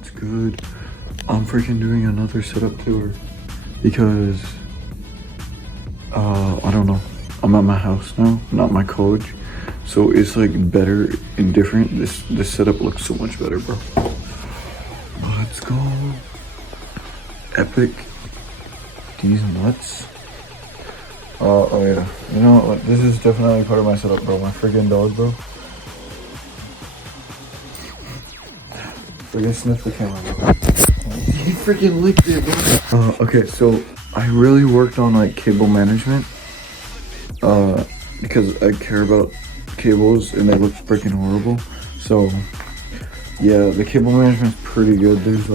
what's good? I'm freaking doing another setup tour because I don't know. I'm at my house now, not my college, so it's like better and different. This setup looks so much better, bro. Let's go. Epic. These nuts. Oh yeah. You know what? This is definitely part of my setup, bro. My freaking dog, bro. Freaking sniff the camera, bro. He freaking licked it, bro. Okay, so I really worked on like cable management. Because I care about cables and they look freaking horrible. So yeah, the cable management's pretty good. There's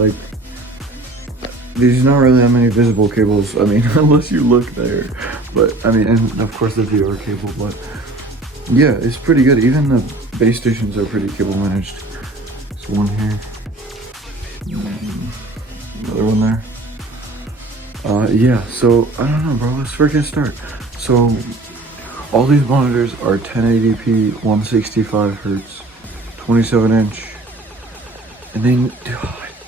not really that many visible cables. I mean, unless you look there. But I mean, and of course the VR cable, but yeah, it's pretty good. Even the base stations are pretty cable managed. There's one here. Another one there. Yeah, so I don't know, bro. Let's freaking start. So all these monitors are 1080p, 165 hertz, 27 inch. And then,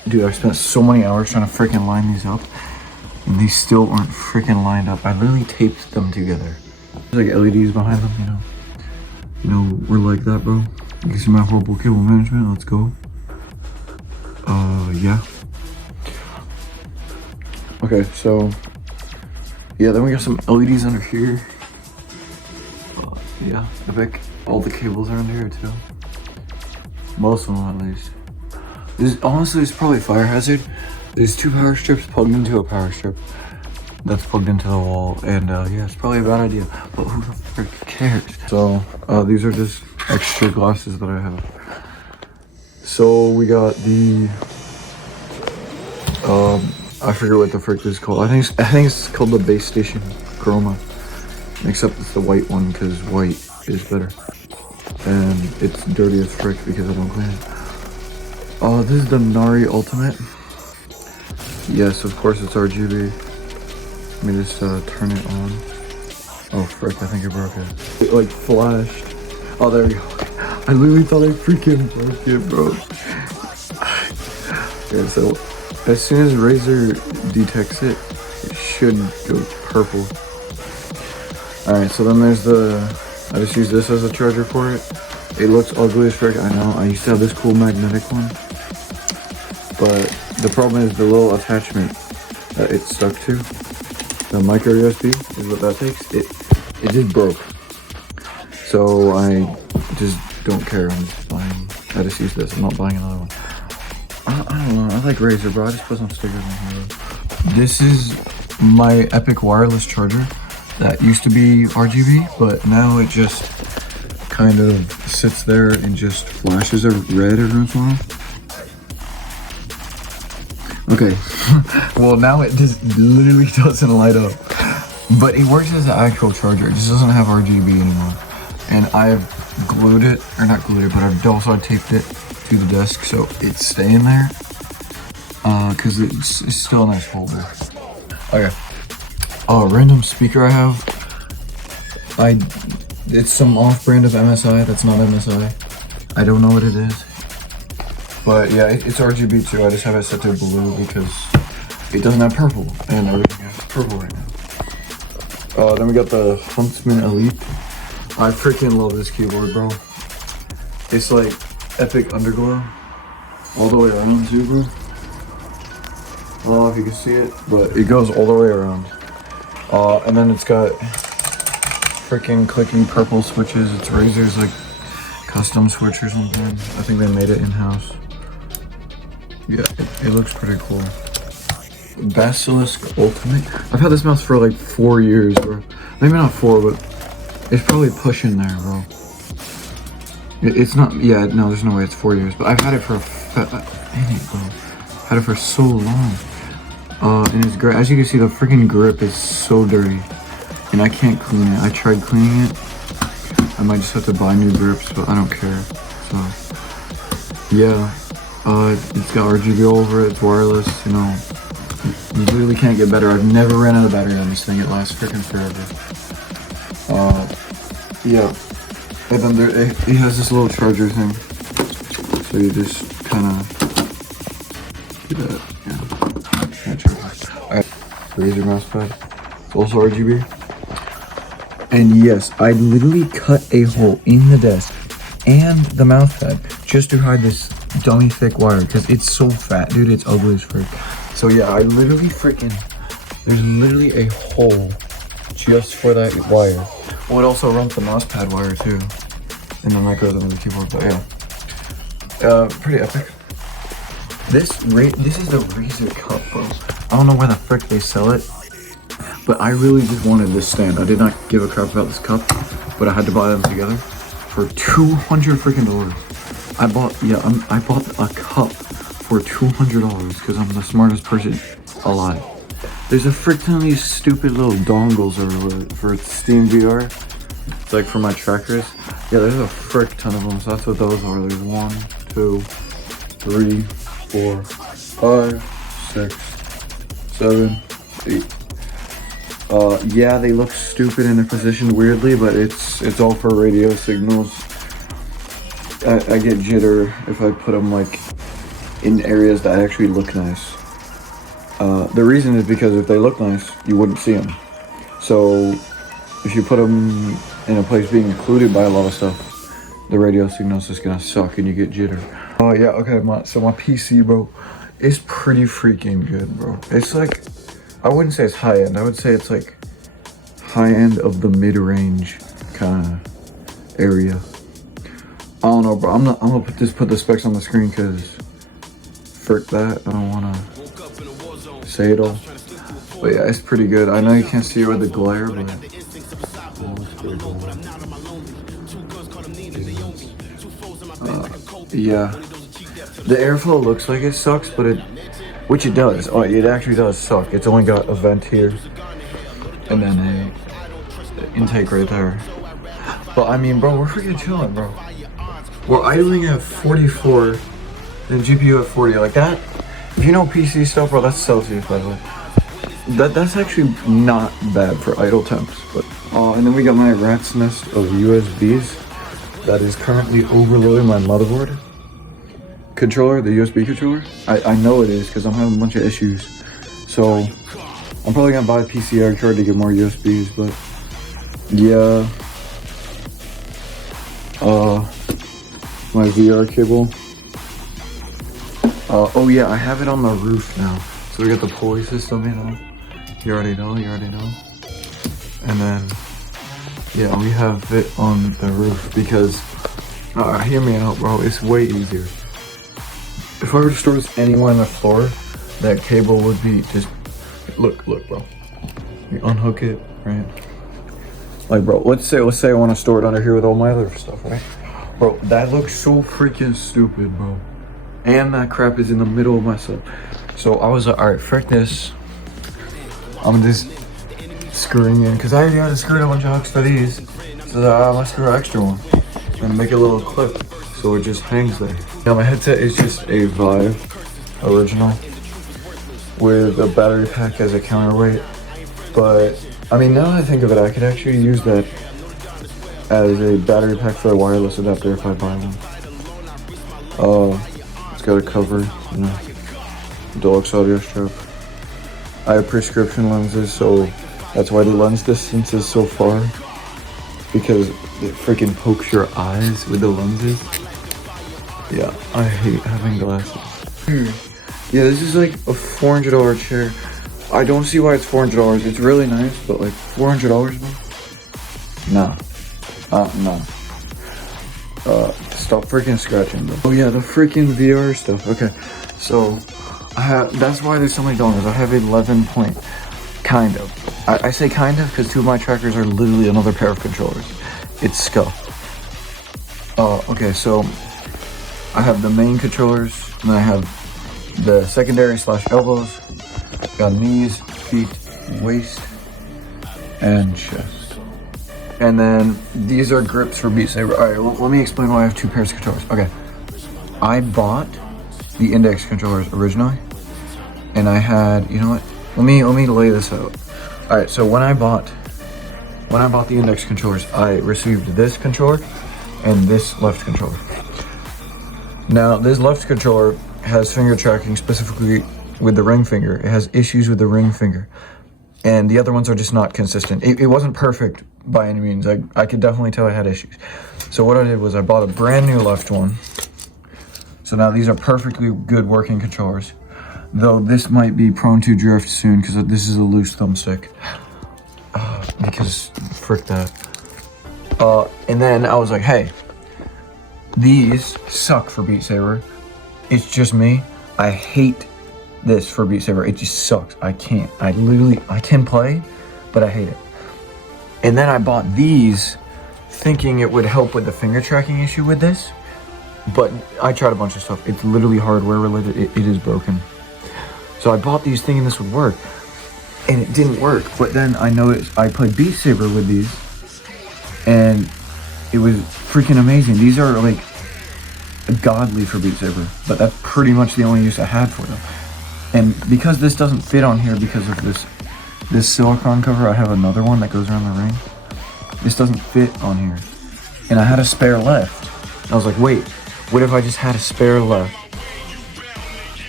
dude, I spent so many hours trying to freaking line these up, and these still aren't freaking lined up. I literally taped them together. There's like LEDs behind them, you know. You know, we're like that, bro. You can see my horrible cable management. Let's go. Yeah. Okay, so yeah, then we got some LEDs under here. Yeah, epic. All the cables are under here too. Most of them, at least. Honestly, it's probably fire hazard. There's two power strips plugged into a power strip that's plugged into the wall, and yeah, it's probably a bad idea. But who the frick cares? So these are just extra glasses that I have. So we got the I forget what the frick this is called. I think it's called the base station chroma. Except it's the white one because white is better. And it's dirty as frick because I don't clean it. This is the Nari Ultimate. Yes, of course it's RGB. Let me just turn it on. Oh frick, I think I broke it. It like flashed. Oh, there we go. I literally thought I freaking broke it, bro. Okay, so as soon as Razer detects it, it should go purple. Alright, so then there's I just use this as a charger for it. It looks ugly as frick, I know. I used to have this cool magnetic one. But the problem is the little attachment that it's stuck to, the micro USB, is what that takes. It just broke. So I just don't care. I just use this. I'm not buying another one. I don't know. I like Razer, bro. I just put some stickers on here. This is my Epic wireless charger. That used to be RGB, but now it just kind of sits there and just flashes a red every once in a while. Okay, well now it just literally doesn't light up, but it works as an actual charger. It just doesn't have RGB anymore. And I've glued it, or not glued it, but I've also taped it to the desk so it's staying there, because it's still a nice holder. Okay. Random speaker I have. It's some off-brand of MSI that's not MSI. I don't know what it is. But yeah, it's RGB too. I just have it set to blue because it doesn't have purple. And everything is purple right now. Then we got the Huntsman Elite. I freaking love this keyboard, bro. It's like Epic Underglow. All the way around too, bro. I don't know if you can see it, but it goes all the way around. And then it's got freaking clicking purple switches. It's Razer's like custom switch or something. I think they made it in-house. Yeah, it looks pretty cool. Basilisk Ultimate. I've had this mouse for like 4 years, bro. Maybe not 4, but it's probably pushing there, bro. It's not, yeah, no, there's no way it's 4 years, but I've had it for had it for so long. And it's great. As you can see, the freaking grip is so dirty, and I can't clean it. I tried cleaning it. I might just have to buy new grips, but I don't care. So, yeah, it's got RGB all over it. It's wireless. You know, you literally can't get better. I've never ran out of battery on this thing. It lasts freaking forever. Yeah, and then it has this little charger thing. So you just kind of Alright, Razer mouse pad. It's also RGB. And yes, I literally cut a hole in the desk and the mouse pad just to hide this dummy thick wire because it's so fat, dude. It's ugly as frick. So yeah, I literally there's literally a hole just for that wire. Well, it also runs the mouse pad wire too. And then that goes into the keyboard, but yeah. Pretty epic. This is the Razer cup, bro. I don't know why the frick they sell it, but I really just wanted this stand. I did not give a crap about this cup, but I had to buy them together for $200 freaking dollars. I bought a cup for $200 because I'm the smartest person alive. There's a frick ton of these stupid little dongles for Steam VR. It's like for my trackers. Yeah, there's a frick ton of them, so that's what those are. There's 1, 2, 3, 4, 5, 6, 7, 8. Yeah, they look stupid and they're positioned weirdly, but it's all for radio signals. I get jitter if I put them like in areas that actually look nice. The reason is because if they look nice, you wouldn't see them. So if you put them in a place being occluded by a lot of stuff, the radio signal's just gonna suck and you get jitter. Oh yeah, okay, so my PC, bro, is pretty freaking good, bro. It's like, I wouldn't say it's high end. I would say it's like high end of the mid-range kind of area. I don't know, bro. I'm gonna put the specs on the screen because frick that. I don't wanna say it all. But yeah, it's pretty good. I know you can't see it with the glare, but yeah. The airflow looks like it sucks, but which it does. Oh, it actually does suck. It's only got a vent here and then an intake right there. But I mean, bro, we're freaking chilling, bro. We're idling at 44 and GPU at 40. Like that, if you know PC stuff, bro, that's Celsius, by the way. That's actually not bad for idle temps. But and then we got my rat's nest of USBs that is currently overloading my motherboard controller, the USB controller. I know it is because I'm having a bunch of issues. So I'm probably gonna buy a PCI card to get more USBs, but yeah. My VR cable. Oh yeah, I have it on the roof now. So we got the pulley system, you know. You already know. And then, yeah, we have it on the roof because, hear me out, bro, it's way easier. If I were to store this anywhere on the floor, that cable would be just, look, bro. You unhook it, right? Like, bro, let's say I want to store it under here with all my other stuff, right? Bro, that looks so freaking stupid, bro. And that crap is in the middle of my stuff. So I was like, alright, frick this. I'm just screwing in, because I already had to screw a bunch of hooks to these. So that I'm gonna screw an extra one. And make a little clip, so it just hangs there. Now my headset is just a Vive original with a battery pack as a counterweight. But, I mean, now that I think of it, I could actually use that as a battery pack for a wireless adapter if I buy one. It's got a cover, you know, deluxe audio strap. I have prescription lenses, so that's why the lens distance is so far, because it freaking pokes your eyes with the lenses. Yeah, I hate having glasses. Yeah, this is like a $400 chair. I don't see why it's $400. It's really nice, but like $400, man? No. Stop freaking scratching, bro. Oh yeah, the freaking VR stuff. Okay, so that's why there's so many donors. I have 11 point, kind of. I say kind of because two of my trackers are literally another pair of controllers. It's scuffed. Okay, so I have the main controllers, and I have the secondary / elbows. Got knees, feet, waist, and chest. And then these are grips for Beat Saber. All right, let me explain why I have two pairs of controllers. Okay, I bought the index controllers originally, and I had, you know what? Let me lay this out. All right, so when I bought the index controllers, I received this controller and this left controller. Now this left controller has finger tracking specifically with the ring finger. It has issues with the ring finger. And the other ones are just not consistent. It wasn't perfect by any means. I could definitely tell I had issues. So what I did was I bought a brand new left one. So now these are perfectly good working controllers. Though this might be prone to drift soon because this is a loose thumbstick. Because frick that. And then I was like, hey, these suck for Beat Saber. It's just me. I hate this for Beat Saber. It just sucks. I can't. I can play, but I hate it. And then I bought these thinking it would help with the finger tracking issue with this. But I tried a bunch of stuff. It's literally hardware related. It is broken. So I bought these thinking this would work. And it didn't work. But then I noticed I played Beat Saber with these. And it was freaking amazing. These are like godly for Beat Saber. But that's pretty much the only use I had for them. And because this doesn't fit on here because of this silicone cover, I have another one that goes around the ring. This doesn't fit on here. And I had a spare left. I was like, wait, what if I just had a spare left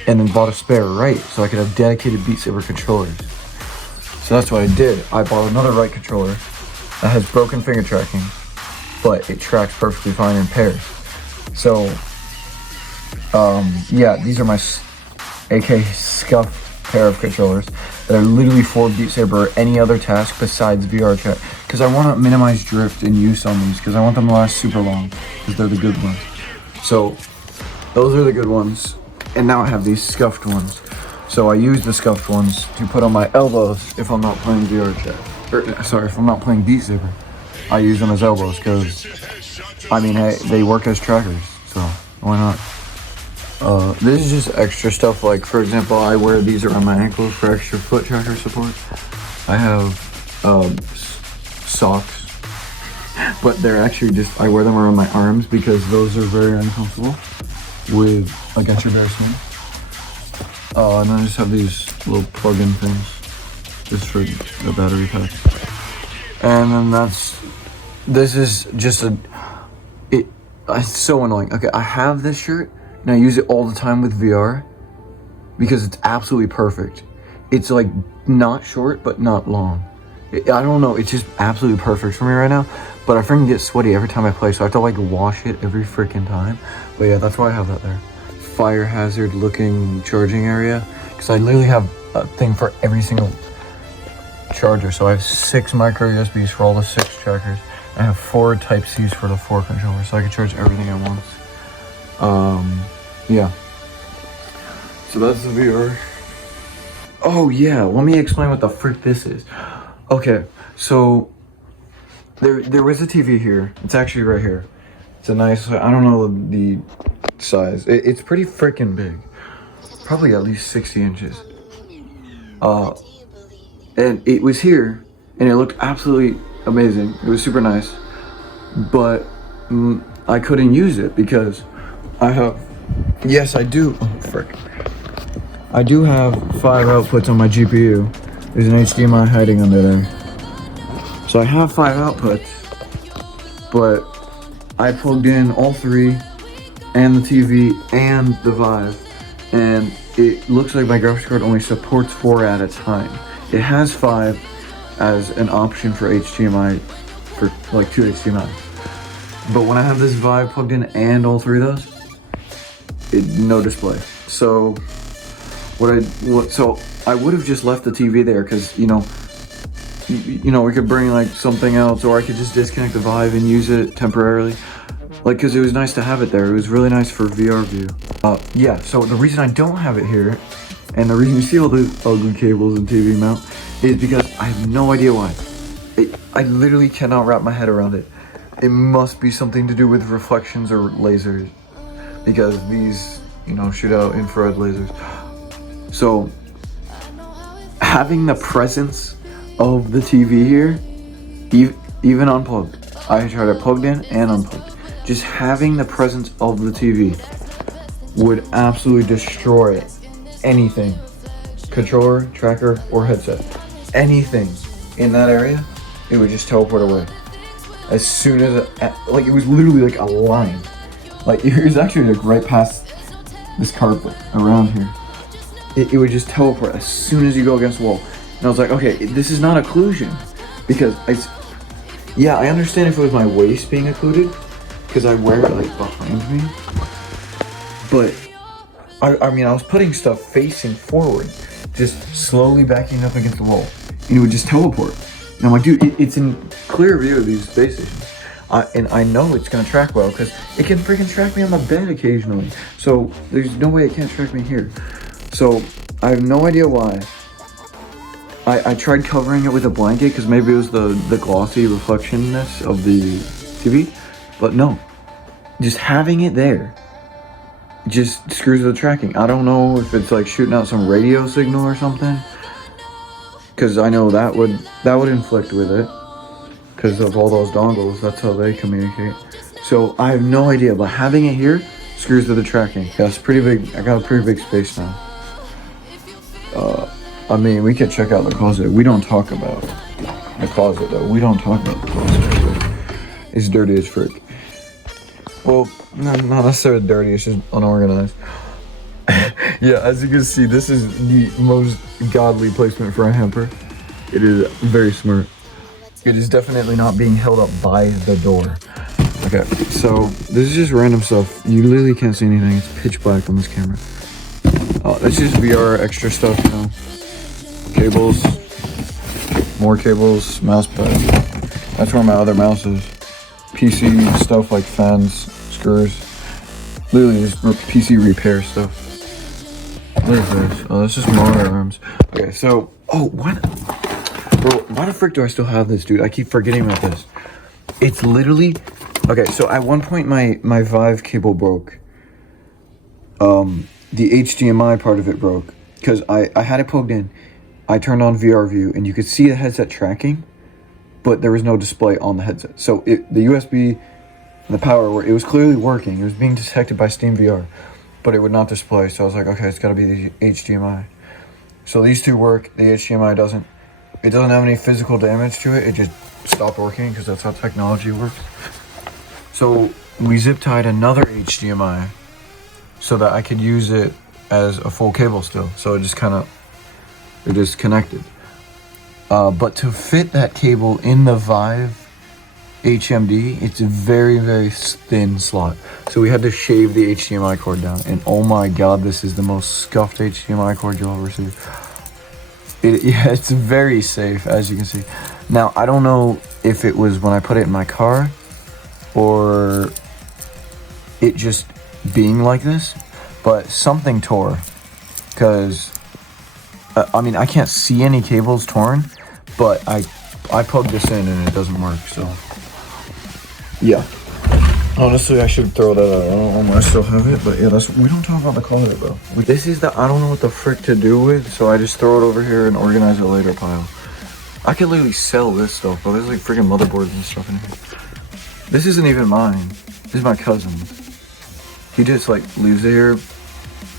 and then bought a spare right so I could have dedicated Beat Saber controllers? So that's what I did. I bought another right controller that has broken finger tracking, but it tracks perfectly fine in pairs. So, yeah, these are my AK scuffed pair of controllers that are literally for Beat Saber or any other task besides VR chat. Because I want to minimize drift and use on these because I want them to last super long because they're the good ones. So, those are the good ones. And now I have these scuffed ones. So I use the scuffed ones to put on my elbows if I'm not playing VR chat. Or, sorry, if I'm not playing Beat Saber. I use them as elbows because, I mean, hey, they work as trackers. So, why not? This is just extra stuff, like, for example, I wear these around my ankles for extra foot tracker support. I have, socks, but they're actually just, I wear them around my arms because those are very uncomfortable with, against your bare skin. And then I just have these little plug-in things, just for the battery packs. And then this is just it's so annoying. Okay, I have this shirt, and I use it all the time with VR because it's absolutely perfect. It's like not short, but not long. I don't know, it's just absolutely perfect for me right now, but I freaking get sweaty every time I play, so I have to like wash it every freaking time. But yeah, that's why I have that there. Fire hazard looking charging area, because I literally have a thing for every single charger. So I have 6 micro USBs for all the 6 trackers. I have 4 type C's for the 4 controllers, so I can charge everything at once. Yeah. So that's the VR. Oh yeah, let me explain what the frick this is. Okay, so there was a TV here. It's actually right here. It's a nice, I don't know the size. It's pretty freaking big. Probably at least 60 inches. And it was here, and it looked absolutely amazing. It was super nice. But I couldn't use it because I have, yes I do, oh frick. I do have 5 outputs on my GPU. There's an HDMI hiding under there. So I have 5 outputs, but I plugged in all 3 and the TV and the Vive, and it looks like my graphics card only supports 4 at a time. It has 5 as an option for HDMI, for like 2 HDMI. But when I have this Vive plugged in and all 3 of those, no display. So so I would have just left the TV there because, you know, we could bring like something else, or I could just disconnect the Vive and use it temporarily. Like, because it was nice to have it there. It was really nice for VR view. Yeah, so the reason I don't have it here, and the reason you see all the ugly cables and TV mount, is because I have no idea why. I literally cannot wrap my head around it. It must be something to do with reflections or lasers, because these, shoot out infrared lasers. So, having the presence of the TV here, even unplugged, I tried it plugged in and unplugged. Just having the presence of the TV would absolutely destroy anything, controller, tracker, or headset. Anything in that area, it would just teleport away. As soon as, it was literally like a line. Like, it was actually like right past this carpet around here, it would just teleport as soon as you go against the wall. And I was like, okay, this is not occlusion, because I understand if it was my waist being occluded, because I wear it like behind me, but I mean, I was putting stuff facing forward, just slowly backing up against the wall, and it would just teleport. And I'm like, dude, it's in clear view of these space stations. And I know it's gonna track well, because it can freaking track me on the bed occasionally. So there's no way it can't track me here. So I have no idea why. I tried covering it with a blanket, because maybe it was the glossy reflectionness of the TV, but no. Just having it there just screws the tracking. I don't know if it's like shooting out some radio signal or something, because I know that would inflict with it, because of all those dongles. That's how they communicate. So I have no idea, but having it here screws with the tracking. Yeah, it's pretty big. I got a pretty big space now. I mean, we could check out the closet. We don't talk about the closet though. We don't talk about the closet. It's dirty as frick. Well, not necessarily dirty, it's just unorganized. Yeah, as you can see, this is the most godly placement for a hamper. It is very smart. It is definitely not being held up by the door. Okay, so this is just random stuff. You literally can't see anything. It's pitch black on this camera. That's just VR extra stuff, you know. Cables, more cables, mouse pad. That's where my other mouse is. PC stuff like fans, screws. Literally just PC repair stuff. There's this. Oh, this is motor arms. Okay, so, what? Bro, why the frick do I still have this, dude? I keep forgetting about this. It's literally, okay, so at one point my Vive cable broke. The HDMI part of it broke, because I had it plugged in. I turned on VR view, and you could see the headset tracking, but there was no display on the headset. So the USB and the power, it was clearly working. It was being detected by Steam VR, but it would not display. So I was like, okay, it's gotta be the HDMI. So these two work, the HDMI doesn't. It doesn't have any physical damage to it. It just stopped working, because that's how technology works. So we zip tied another HDMI so that I could use it as a full cable still. So it just connected. But to fit that cable in the Vive HMD, it's a very, very thin slot. So we had to shave the HDMI cord down. And oh my god, this is the most scuffed HDMI cord you'll ever see. Yeah, it's very safe, as you can see. Now, I don't know if it was when I put it in my car, or it just being like this, but something tore. Because, I mean, I can't see any cables torn, but I plugged this in and it doesn't work, so. Yeah. Honestly, I should throw that out. I don't know why I still have it, but yeah, we don't talk about the closet, bro. This is I don't know what the frick to do with, so I just throw it over here and organize it later pile. I could literally sell this stuff, bro. There's like freaking motherboards and stuff in here. This isn't even mine. This is my cousin's. He just like leaves it here,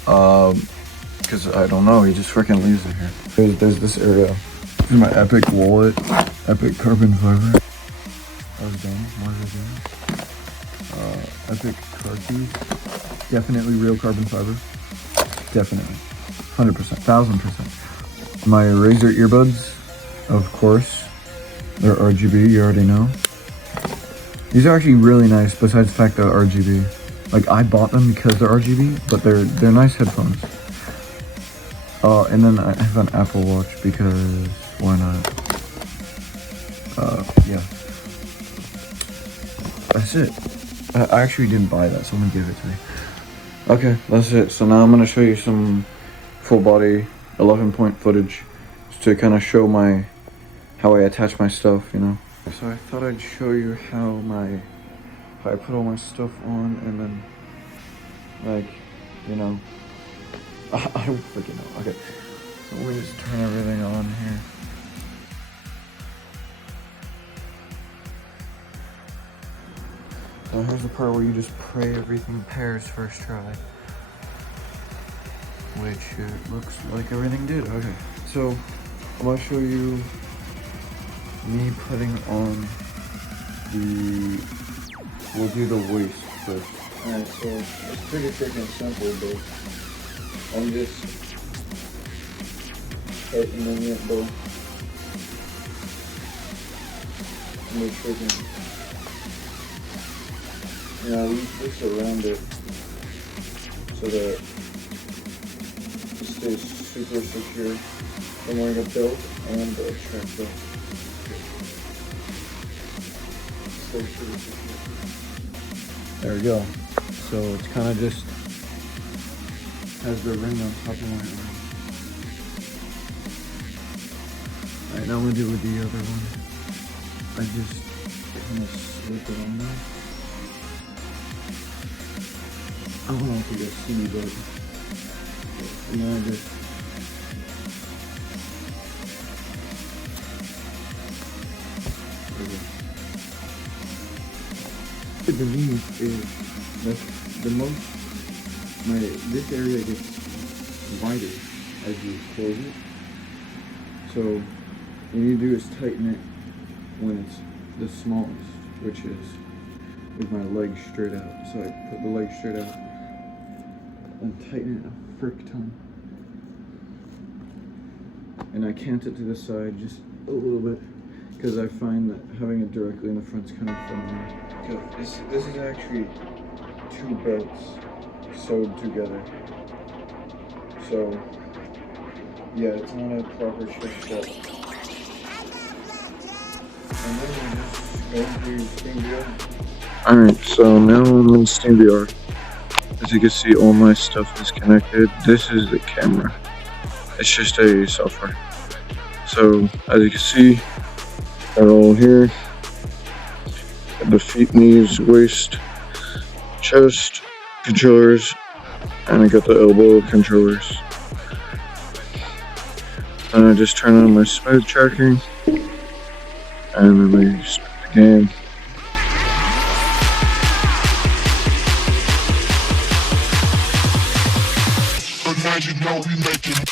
because I don't know, he just freaking leaves it here. There's this area. This is my Epic wallet, Epic carbon fiber. I was done. What was I doing? Epic car keys. Definitely real carbon fiber. Definitely. 100%. 1000%. My Razer earbuds, of course. They're RGB, you already know. These are actually really nice, besides the fact that they're RGB. Like, I bought them because they're RGB, but they're nice headphones. And then I have an Apple Watch because why not? Yeah. That's it. I actually didn't buy that, someone gave it to me. Okay, that's it. So now I'm gonna show you some full body 11-point footage to kind of show how I attach my stuff, you know. So I thought I'd show you how I put all my stuff on, and then, like, you know, I don't freaking know. Okay, so let me just turn everything on here. Now here's the part where you just pray everything pairs first try. Which it looks like everything did. Okay, so I'm gonna show you me putting on we'll do the waist first. Alright, so it's pretty freaking simple, but I'm just tightening it, though. I'm just freaking, I leave this around it so that it stays super secure. I'm wearing a belt and a track belt. Stays super secure. There we go. So it's kind of just has the ring on top of my arm. Alright, now I'm gonna do it with the other one. I just kind of slip it on there. I don't know if you guys see, but and then I just beneath is the most this area gets wider as you close it. So what you need to do is tighten it when it's the smallest, which is with my legs straight out. So I put the legs straight out and tighten it a frick ton. And I cant it to the side just a little bit because I find that having it directly in the front is kind of fun. This is actually two belts sewed together. So yeah, it's not a proper shift set. And then you just go into SteamVR. Alright, so now I'm in SteamVR. As you can see, all my stuff is connected. This is the camera. It's just a software. So as you can see, they're all here. The feet, knees, waist, chest, controllers, and I got the elbow controllers. And I just turn on my smooth tracking, and then we start the game. But now you know we making.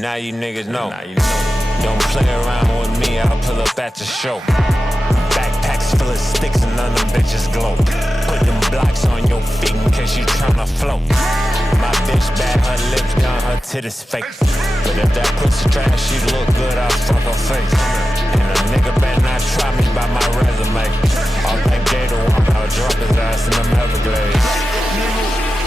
Now you niggas know. Don't play around with me, I'll pull up at your show. Backpacks full of sticks and none of them bitches glow. Put them blocks on your feet in case you tryna float. My bitch bad, her lips down, her titties fake. But if that pussy trash, she look good, I'll fuck her face. And a nigga better not try me by my resume. All that gator, I'm out drop his ass in them Everglades.